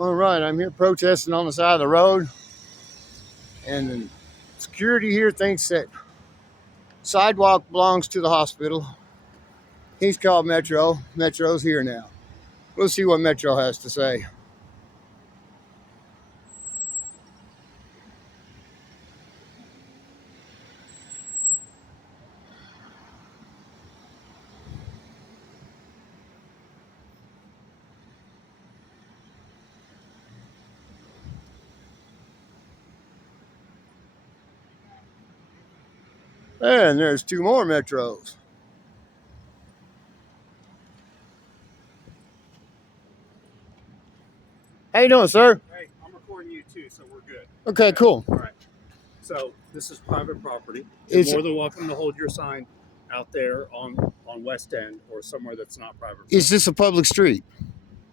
All right, I'm here protesting on the side of the road, and the security here thinks that sidewalk belongs to the hospital. He's called Metro. Metro's here now. We'll see what Metro has to say. And there's two more Metros. How you doing, sir? Hey, I'm recording you too, so we're good. Okay, cool. All right. So this is private property. Is You're more than welcome to hold your sign out there on West End or somewhere that's not private. Is this a public street?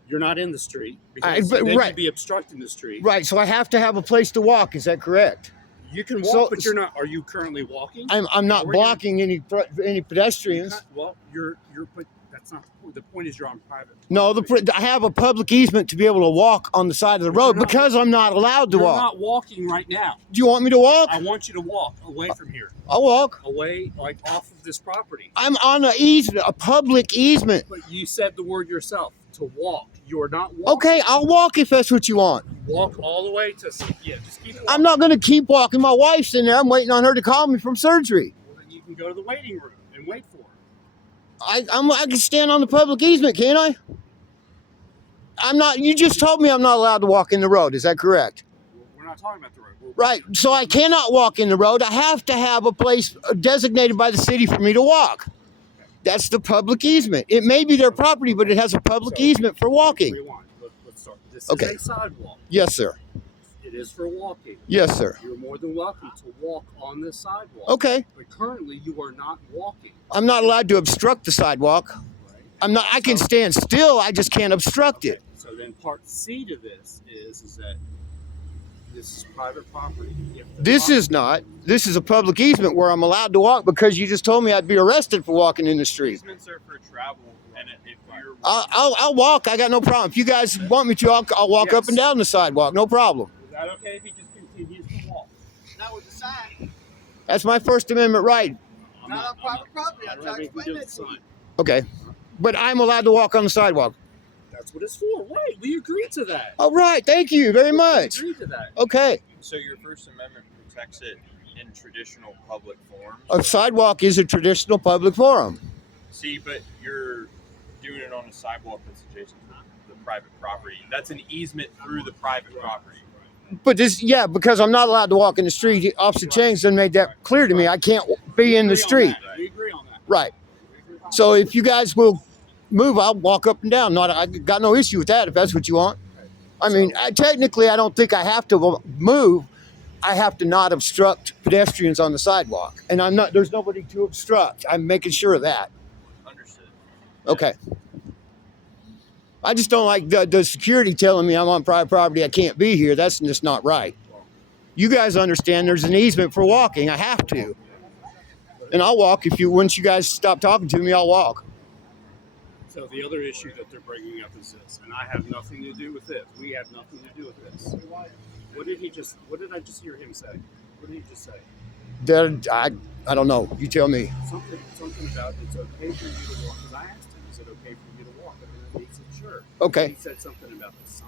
You're not in the street because then you'd be obstructing the street. Right, so I have to have a place to walk. Is that correct? You can walk, but you're not. Are you currently walking? I'm not blocking any pedestrians. Well, but that's not the point. The point is you're on private property. No, I have a public easement to be able to walk on the side of the road because I'm not allowed to walk. You're not walking right now. Do you want me to walk? I want you to walk away from here. I'll walk. Away, like off of this property. I'm on a public easement. But you said the word yourself, to walk. You're not walking. Okay, I'll walk if that's what you want. Walk all the way to, just keep walking. I'm not going to keep walking. My wife's in there. I'm waiting on her to call me from surgery. Well, then you can go to the waiting room and wait for her. I can stand on the public easement, can't I? I'm not. You just told me I'm not allowed to walk in the road. Is that correct? We're not talking about the road. Right. So I cannot walk in the road. I have to have a place designated by the city for me to walk. That's the public easement. It may be their property, but it has a public easement for walking. Let's start. This is a sidewalk. Yes, sir. It is for walking. Yes, sir. You're more than welcome to walk on this sidewalk. Okay. But currently, you are not walking. I'm not allowed to obstruct the sidewalk. Right. I'm not. I can stand still. I just can't obstruct it. So then, part C to this is that this is private property. This is not. This is a public easement where I'm allowed to walk because you just told me I'd be arrested for walking in the street. Easements are for travel, and if you're... I'll walk. I got no problem. If you guys want me to, I'll walk up and down the sidewalk. No problem. Is that okay if he just continues to walk? Not with the sign. That's my First Amendment right. Not on private property. I tried to explain that to you. Okay. But I'm allowed to walk on the sidewalk. That's what it's for. Right. We agree to that. All right. Thank you very much. We agree to that. Okay. So your First Amendment protects it in traditional public forums? A sidewalk is a traditional public forum. See, but you're doing it on a sidewalk that's adjacent to the private property. That's an easement through the private property. But because I'm not allowed to walk in the street. Officer Chang's done made that clear to me. I can't be in the street. We agree on that. Right. So if you guys will move, I'll walk up and down. I got no issue with that if that's what you want. I mean, technically, I don't think I have to move. I have to not obstruct pedestrians on the sidewalk. And there's nobody to obstruct. I'm making sure of that. Understood. Okay. I just don't like the security telling me I'm on private property. I can't be here. That's just not right. You guys understand there's an easement for walking. I have to. And I'll walk once you guys stop talking to me, I'll walk. So the other issue that they're bringing up is this, and I have nothing to do with this. We have nothing to do with this. What did I just hear him say? What did he just say? I don't know. You tell me. Something about it's okay for you to walk. Because I asked him, is it okay for you to walk? And he said, sure. Okay. He said something about the sign.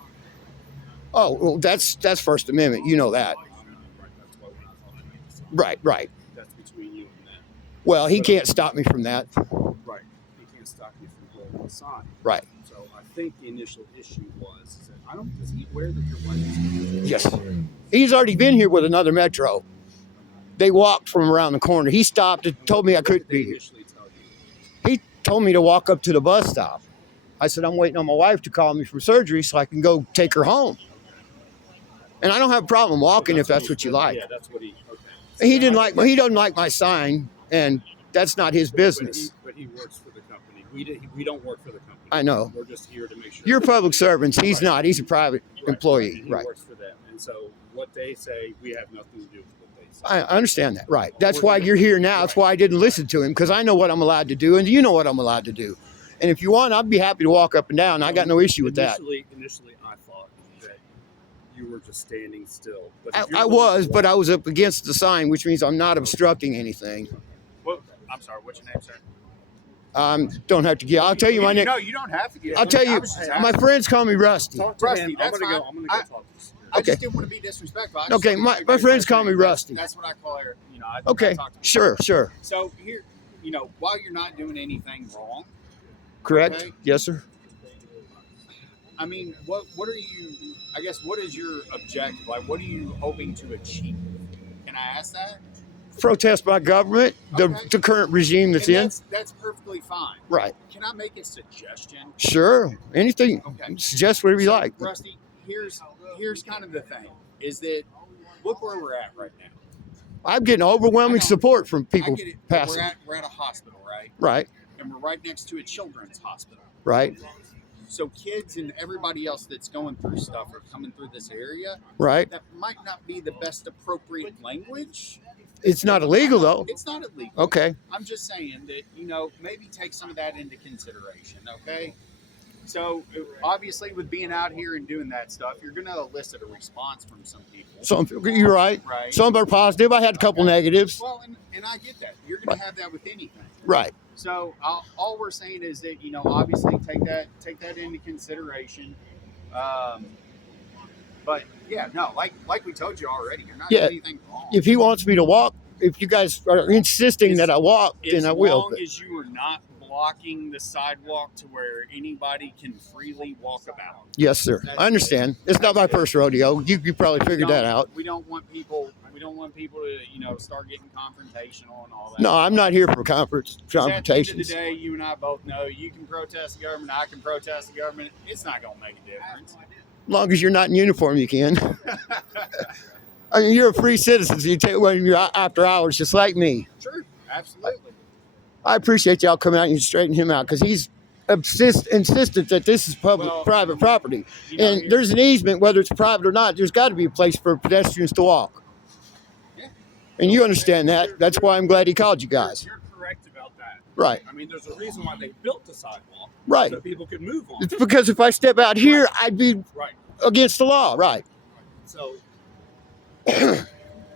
Oh, well, that's First Amendment. You know that. Right, that's why we're not talking about the sign. Right. That's between you and them. Well, he can't stop me from that. Right. He can't stop you from holding the sign. Right. So I think the initial issue was that is he aware that your wife is? Yes. He's already been here with another Metro. They walked from around the corner. He stopped and told me I couldn't be here. He told me to walk up to the bus stop. I said, I'm waiting on my wife to call me from surgery so I can go take her home. And I don't have a problem walking if that's what you like. Yeah, that's what he. He Okay. he doesn't like my sign, and that's not his business. But he works for the company. We don't work for the company. I know. We're just here to make sure. You're public servants. He's not. He's a private employee. He works for them, and so what they say, we have nothing to do with what they say. I understand that. Right. That's why you're here now. That's why I didn't listen to him, because I know what I'm allowed to do, and you know what I'm allowed to do. And if you want, I'd be happy to walk up and down. I got no issue with that. Initially, I thought that you were just standing still. But if you're I the one was, that but I walked- was up against the sign, which means I'm not obstructing anything. What? I'm sorry. What's your name, sir? Don't have to get. I'll tell you my name. No, you don't have to get. I'll tell you. My friends call me Rusty. Talk to Rusty, him. that's I'm gonna fine. go. I'm gonna go talk to this. I Okay. just didn't want to be disrespectful. I just Okay, wanted my everybody to friends know call me that. Rusty. That's what I call her. You know, I Okay, talk to sure. So here, you know, while you're not doing anything wrong, Correct. Okay. Yes, sir. I mean, what are you? I guess what is your objective? Like, what are you hoping to achieve? Can I ask that? Protest by government, Okay. the current regime that's And in. that's perfectly fine. Right. Can I make a suggestion? Sure. Anything. Okay. Suggest whatever you So, like. Rusty, here's kind of the thing: is that look where we're at right now. I'm getting overwhelming I know. support from I people get it. But passing. we're at a hospital, right? Right. And we're right next to a children's hospital. Right. So kids and everybody else that's going through stuff are coming through this area. Right. That might not be the best appropriate language. It's not illegal though. It's not illegal. Okay. I'm just saying that, you know, maybe take some of that into consideration, okay? So obviously with being out here and doing that stuff, you're going to elicit a response from some people. Some you're right. Right. Some are positive. I had a couple negatives. Well, and I get that. You're going to have that with anything. Right. So all we're saying is that, you know, obviously take that into consideration. But yeah, no, like we told you already, you're not doing anything wrong. If he wants me to walk, if you guys are insisting that I walk, then I will. As long as you are not blocking the sidewalk to where anybody can freely walk about. Yes, sir. I understand. It's not my first rodeo. You probably figured that out. We don't want people to, you know, start getting confrontational and all that. No, I'm not here for confrontations. At the end of the day, you and I both know you can protest the government, I can protest the government. It's not going to make a difference. As long as you're not in uniform, you can. I mean, you're a free citizen, so you take when you're out after hours, just like me. Sure, absolutely. I appreciate y'all coming out and straighten him out because he's insistent that this is private property. You know, And there's an easement, whether it's private or not, there's got to be a place for pedestrians to walk. Yeah. And you understand that. That's why I'm glad he called you guys. You're correct about that. Right. I mean, there's a reason why they built the sidewalk. Right. So people could move on. It's because if I step out here, I'd be Right. against the law. Right. So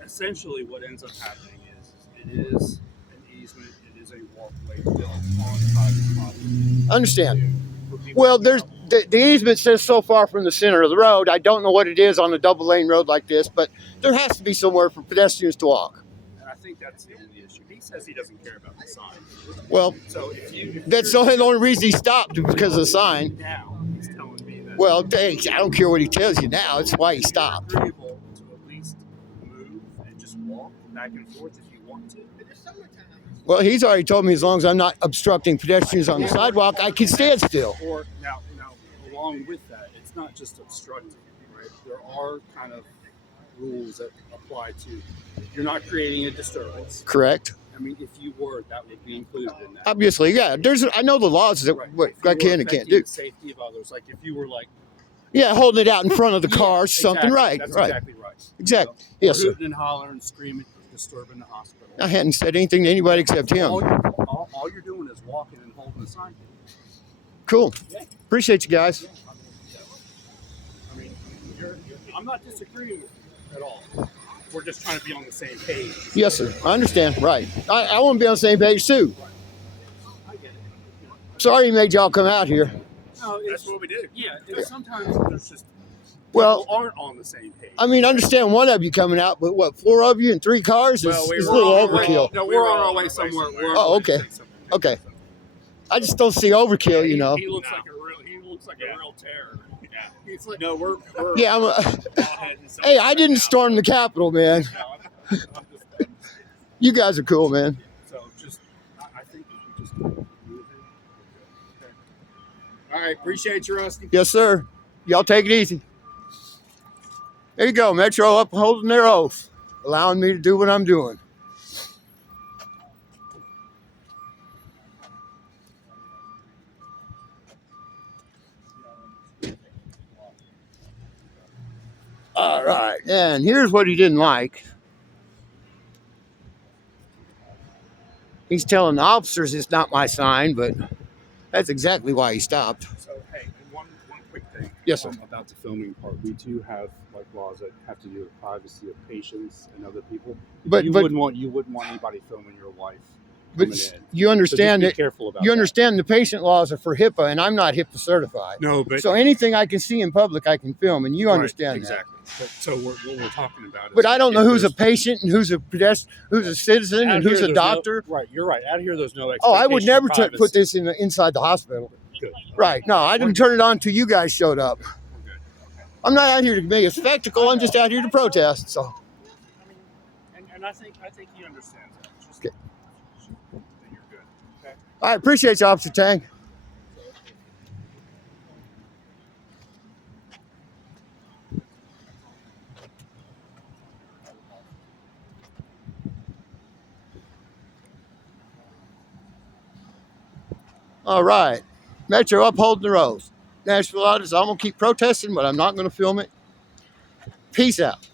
essentially what ends up happening is it is an easement, it is a walkway built on private property. Understand. for people Well, to there's travel. the easement says so far from the center of the road. I don't know what it is on a double lane road like this, but there has to be somewhere for pedestrians to walk. And I think that's the only issue. He says he doesn't care about the sign. Well, So if that's the only reason he stopped because of the sign. now he's telling me that Well, dang, I don't care what he tells you now. It's why he stopped. you're agreeable to at least move and just walk back and forth if you want to. Well, he's already told me as long as I'm not obstructing pedestrians on the sidewalk, I can stand still. Or now along with that, it's not just obstructing, right? There are kind of rules that apply to you're not creating a disturbance. Correct. I mean, if you were, that would be included in that. Obviously, yeah. I know the laws that Right. what If you I were can and can't affecting do. the safety of others, like if you were like Yeah, holding it out in front of the Yeah, car, something exactly. right. That's Right. exactly right. Exactly. So, Yes, sir. hooting and hollering, screaming, disturbing the hospital. I hadn't said anything to anybody except him. All you're doing is walking and holding the sign. Cool. Yeah. Appreciate you guys. I mean, I'm not disagreeing with you at all. We're just trying to be on the same page. Yes, sir. I understand. Right. I want to be on the same page too. I get it. Sorry he made y'all come out here. No, That's what we do. Yeah, and sometimes there's just Well, people aren't on the same page. I mean, I understand one of you coming out, but what, 4 of you in 3 cars is, is a little overkill. No, we're on our way somewhere. Oh, okay. Okay. I just don't see overkill, you know. He looks like a real terror. Yeah. He's like, No, we're Yeah, all heading south hey, I right didn't now. storm the Capitol, man. I'm just, You guys are cool, man. so just, I think if we just keep moving. Okay. All right, appreciate you, Rusty. Yes, sir. Y'all take it easy. There you go, Metro upholding their oath, allowing me to do what I'm doing. All right, and here's what he didn't like. He's telling the officers it's not my sign, but that's exactly why he stopped. So, hey, one quick thing. Yes, sir. About the filming part, we do have like laws that have to do with privacy of patients and other people. But you wouldn't want anybody filming your wife but coming in. you understand so that just be careful about you that. understand the patient laws are for HIPAA, and I'm not HIPAA certified. No, but So anything I can see in public, I can film, and you right, understand exactly. But, so what we're talking about. that. But I don't know if who's a there's- patient and who's a pedestrian, who's a citizen, out and who's here, a there's no- doctor. right, you're right. Out here, there's no. Oh, I would expectation of never put privacy. this inside the hospital. Good. Right? No, I didn't turn it on until you guys showed up. We're good. Okay. I'm not out here to make a spectacle. I'm just out here to protest. So. I mean, and I think he understands that. It's just, Okay. then you're good. Okay. I appreciate you, Officer Tang. All right. Metro upholding the rules. Nashville auditors, I'm going to keep protesting, but I'm not going to film it. Peace out.